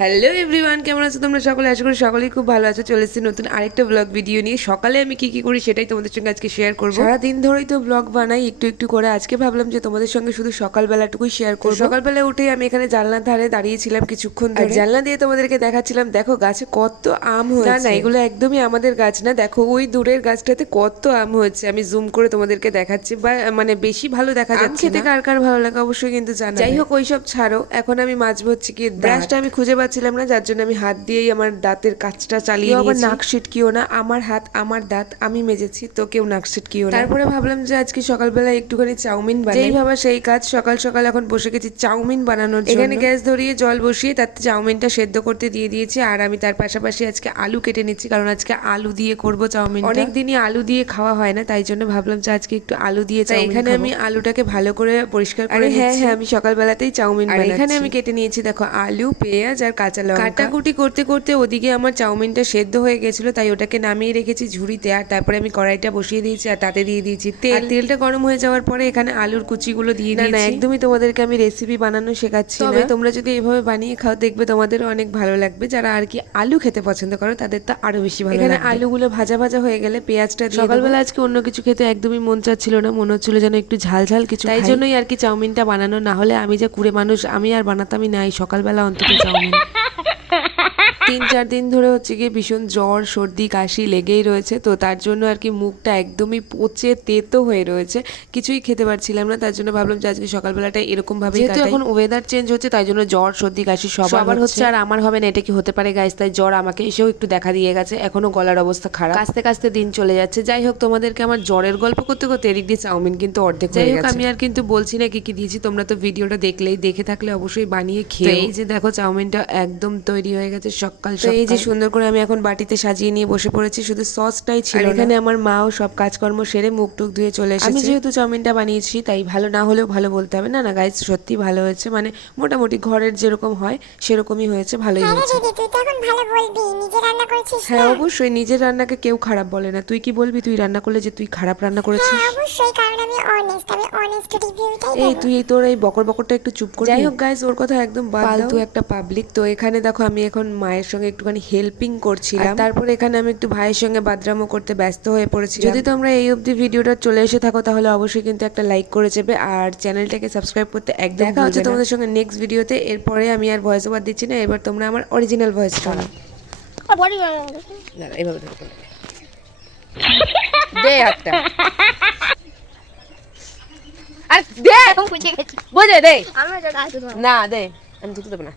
Hello everyone, কেমন আছো তোমরা সকলে? আশা করি সকলেই খুব ভালো আছো। চলে এসেছি নতুন আরেকটা ব্লগ ভিডিও নিয়ে। সকালে আমি কি করি সেটাই তোমাদের সঙ্গে আজকে শেয়ার করবো। সারাদিন ধরেই তো ব্লগ বানাই একটু একটু করে। আজকে ভাবলাম যে তোমাদের সঙ্গে শুধু সকালবেলাটুকুই শেয়ার করবো। সকালবেলা উঠে আমি এখানে জানলার ধারে দাঁড়িয়েছিলাম কিছুক্ষণ ধরে। জানলা দিয়ে তোমাদেরকে দেখাচ্ছিলাম, দেখো গাছে কত আম হয়েছে। না এগুলো একদমই আমাদের গাছ না, দেখো ওই দূরের গাছটাতে কত আম হয়েছে। আমি জুম করে তোমাদেরকে দেখাচ্ছি, বা মানে বেশি ভালো দেখা যাচ্ছে। খেতে কার কার ভালো লাগে অবশ্যই কিন্তু জানাবে। যাই হোক ওইসব ছাড়ো, এখন আমি মাজবো হচ্ছে কি ব্রাশটা আমি খুঁজে পাচ্ছিলাম না, যার জন্য আমি হাত দিয়েই আমার দাঁতের কাজটা চালিয়ে নিয়েছি। আবার নাক সিটকিও না, আমার হাত আমার দাঁত আমি মেজেছি, তো কেউ নাক সিটকিও না। তারপরে ভাবলাম যে আজকে সকালবেলা একটুখানি চাউমিন বানাই। যেই ভাবা সেই কাজ, সকাল সকাল এখন বসে গেছি চাউমিন বানানোর জন্য। এখানে গ্যাস ধরিয়ে জল বসিয়ে তাতে চাউমিনটা সেদ্ধ করতে দিয়ে দিয়েছি, আর আমি তার পাশাপাশি আজকে আলু কেটে নিচ্ছি, কারণ আজকে আলু দিয়ে করব চাউমিন। অনেক দিনই আলু দিয়ে খাওয়া হয় না, তাই জন্য ভাবলাম যে আজকে একটু আলু দিয়ে চাউমিন। এখানে আমি আলুটাকে ভালো করে পরিষ্কার করে নিচ্ছি। হ্যাঁ আমি সকালবেলাতেই চাউমিন বানাচ্ছি। এখানে আমি কেটে নিয়েছি দেখো আলু, পেঁয়াজ আর কাঁচা লঙ্কা। কাটাকুটি করতে করতে ওদিকে আমার চাউমিনটা সেদ্ধ হয়ে গেছিল, তাই ওটাকে নামিয়ে রেখেছি ঝুড়িতে। আর তারপরে আমি কড়াইটা বসিয়ে দিয়েছি আর তাতে দিয়ে দিয়েছি তেল। তেলটা গরম হয়ে যাওয়ার পরে এখানে আলুর কুচিগুলো দিয়ে দিয়েছি। না একদমই তোমাদেরকে আমি রেসিপি বানানো শেখাচ্ছি না, তবে তোমরা যদি এইভাবে বানিয়ে খাও দেখবে তোমাদেরও অনেক ভালো লাগবে। যারা আর কি আলু খেতে পছন্দ করো তাদের তো আরো বেশি ভালো লাগবে। এখানে আলুগুলো ভাজা ভাজা হয়ে গেলে পেঁয়াজটা দিয়ে। সকালবেলা আজকে অন্য কিছু খেতে একদমই মন চাচ্ছিল না, মনে হচ্ছিল যেন একটু ঝাল ঝাল কিছু, তাই জন্যই আর কি চাউমিনটা বানানো। না হলে আমি যা কুড়ে মানুষ, আমি আর বানাতামই নাই সকালবেলা অন্তত চাউমিন। 3-4 দিন ধরে হচ্ছে গিয়ে ভীষণ জ্বর সর্দি কাশি লেগেই রয়েছে, তো তার জন্য আর কি মুখটা একদমই পচে তেতো হয়ে রয়েছে, কিছুই খেতে পারছিলাম না। তার জন্য ভাবলাম যে আজকে সকালবেলাটা এরকম ভাবে, যেহেতু এখন ওয়েদার চেঞ্জ হচ্ছে তাই জন্য জ্বর সর্দি কাশি সবার হচ্ছে, আর আমার হবে না এটা কি হতে পারে গাইস? তাই জ্বর আমাকে এসেও একটু দেখা দিয়ে গেছে, এখনো গলার অবস্থা খারাপ, কাস্তে কাস্তে দিন চলে যাচ্ছে। যাই হোক তোমাদেরকে আমার জ্বরের গল্প করতে করতে এদিক দিয়ে চাউমিন কিন্তু অর্ধেক হয়ে গেছে। যাই হোক আমি আর কিন্তু বলছি না কি কি দিয়েছি, তোমরা তো ভিডিওটা দেখলেই, দেখে থাকলে অবশ্যই বানিয়ে খেয়ে। এই যে দেখো চাউমিনটা একদম তৈরি হয়ে গেছে সকাল সকাল। এই যে সুন্দর করে আমি এখন বাটিতে সাজিয়ে নিয়ে বসে পড়েছি, শুধু সসটাই ছিল। এখানে আমার মাও সব কাজকর্ম সেরে মুখ টুক ধুয়ে চলে এসেছে। আমি যেহেতু চাউমিনটা বানিয়েছি তাই ভালো না হলেও ভালো বলতে হবে না। না গাইস সত্যি ভালো হয়েছে, মানে মোটামুটি ঘরের যেরকম হয় সেরকমই হয়েছে, ভালোই হয়েছে। হ্যাঁ অবশ্যই, নিজের রান্নাকে কেউ খারাপ বলে না। তুই কি বলবি তুই রান্না করলে যে তুই খারাপ রান্না করেছিস? এই তুই তোর এই বকর বকরটা একটু চুপ কর। যাই হোক গাইস ওর কথা একদম বাদ দাও, ফালতু একটা পাবলিক। তো এখানে দেখো আমি এখন মায়ের সঙ্গে একটুখানি হেল্পিং করছিলাম, তারপর এখানে আমি একটু ভাইয়ের সঙ্গে বাদরামো করতে ব্যস্ত হয়ে পড়েছি। যদি তোমরা এই অবধি ভিডিওটা চলে এসে থাকো তাহলে অবশ্যই কিন্তু একটা লাইক করে যাবে, আর চ্যানেলটাকে সাবস্ক্রাইব করতে একদম। দেখা হচ্ছে তোমাদের সঙ্গে নেক্সট ভিডিওতে। এরপরে আমি আর ভয়েস ওভার দিচ্ছি না, এবার তোমরা আমার অরিজিনাল ভয়েস শোনো। এইভাবে দে হাতটা, আর দে বুঝে দে, না দে আমি জুতো দেবো না।